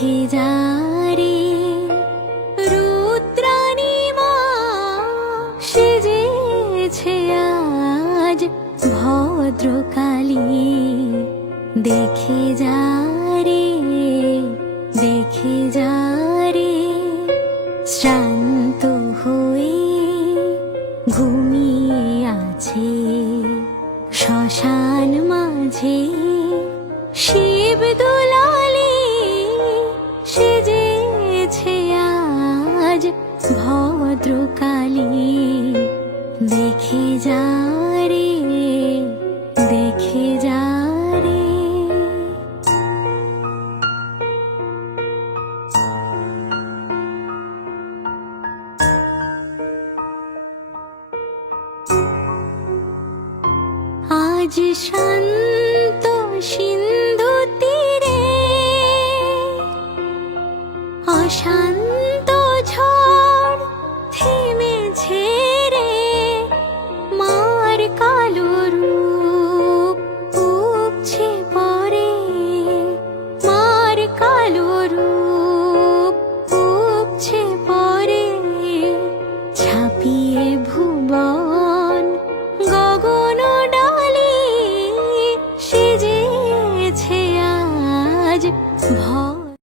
দেখে যা রে রুদ্রাণী মা সেজেছে আজ ভদ্রকালী। দেখে যা রে দেখে যা রে শ্রান্ত হয়ে ঘুমিয়ে আছে শ্মশান মাঝে শিব দুলালি সেজেছে আজ ভদ্রকালী। দেখে যা রে দেখে যা রে। আজ শান্ত সিন্ধু তীরে অশান্ত ঝড় থেমেছে রে। মার কালো রূপ উপছে পরে, মার কালো রূপ